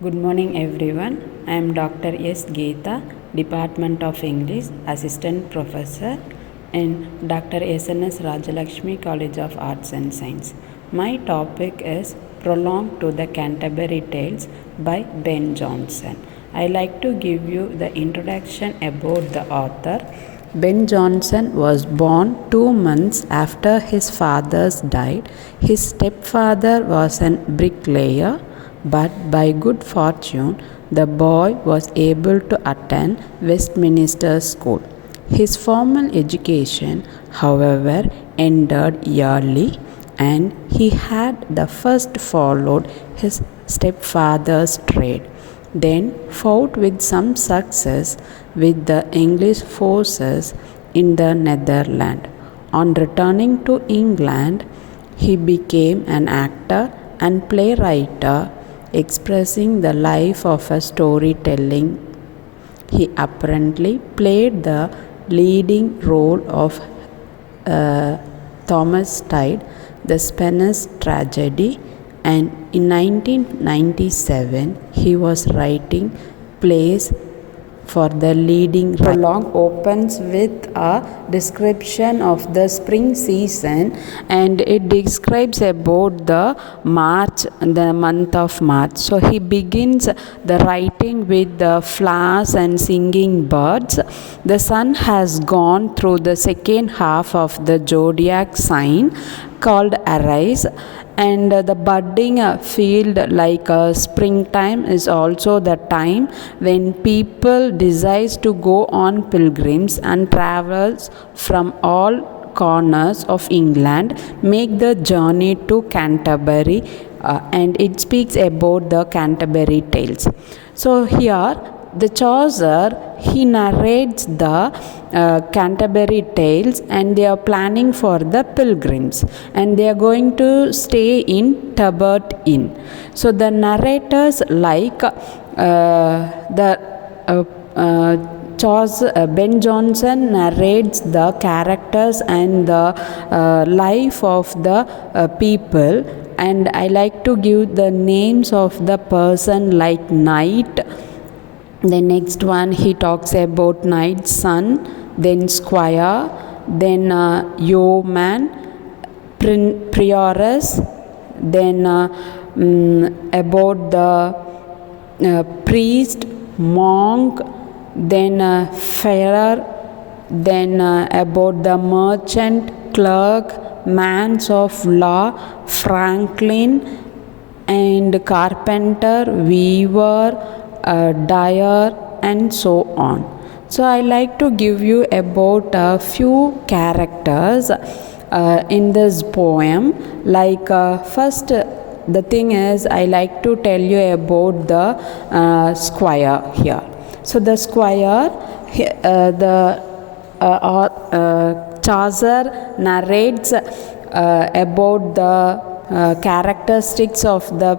Good morning everyone. I am Dr. S. Geeta, Department of English, Assistant Professor in Dr. S.N.S. Rajalakshmi College of Arts and Science. My topic is Prologue to the Canterbury Tales by Ben Jonson. I like to give you the introduction about the author. Ben Jonson was born 2 months after his father died. His stepfather was a bricklayer, but by good fortune, the boy was able to attend Westminster School. His formal education, however, ended early, and he had the first followed his stepfather's trade, then fought with some success with the English forces in the Netherlands. On returning to England, he became an actor and playwright, expressing the life of a storytelling. He apparently played the leading role of Thomas Tide, the Spanish tragedy, and in 1997 he was writing plays for the leading. Prologue opens with a description of the spring season, and it describes about the month of March. So he begins the writing with the flowers and singing birds. The sun has gone through the second half of the zodiac sign called Aries, and the budding field like springtime is also the time when people desires to go on pilgrims and travels from all corners of England make the journey to Canterbury, and it speaks about the Canterbury Tales. So here the Chaucer, he narrates the Canterbury Tales, and they are planning for the pilgrims, and they are going to stay in Tabard Inn. So the narrators like Ben Jonson narrates the characters and the life of the people, and I like to give the names of the person like Knight. The next one he talks about knight's son, then squire, then yeoman, prioress, then about the priest, monk, then farer, then about the merchant, clerk, mans of law, franklin, and carpenter, weaver, dyer, and so on. So I like to give you about a few characters in this poem. Like first, the thing is, I like to tell you about the squire here. So the squire, Chaucer narrates about the characteristics of the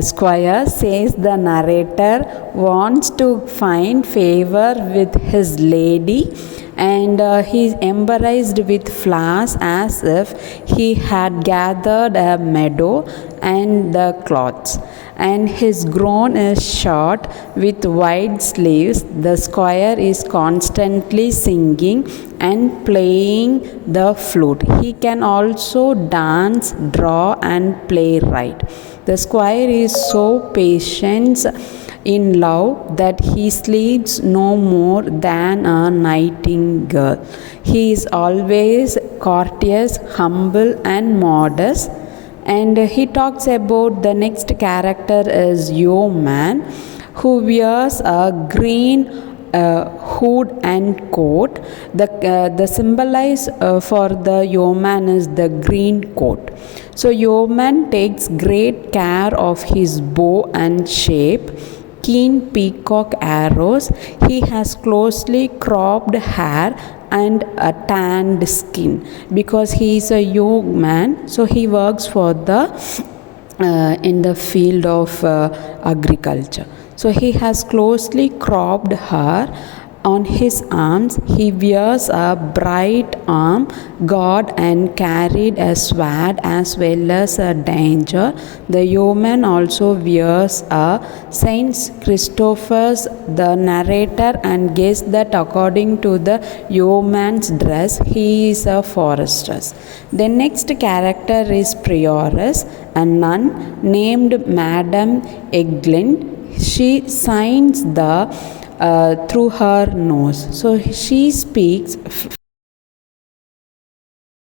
squire. Says the narrator wants to find favor with his lady, and he is embarrassed with flowers as if he had gathered a meadow and the cloths, and his gown is short with wide sleeves. The squire is constantly singing and playing the flute. He can also dance, draw, and play right. The squire is so patient in love that he sleeps no more than a nightingale. He is always courteous, humble, and modest. And he talks about the next character is yeoman, who wears a green hood and coat. The symbolize for the yeoman is the green coat. So yeoman takes great care of his bow and shape, keen peacock arrows. He has closely cropped hair and a tanned skin because he is a young man. So he works for the in the field of agriculture. So he has closely cropped hair On his arms, he wears a bright arm guard and carried a sword as well as a danger. The yeoman also wears a Saint Christopher's. The narrator and guess that according to the yeoman's dress, he is a forester. The next character is Prioress, a nun named Madame Eglin. She signs through her nose. So she speaks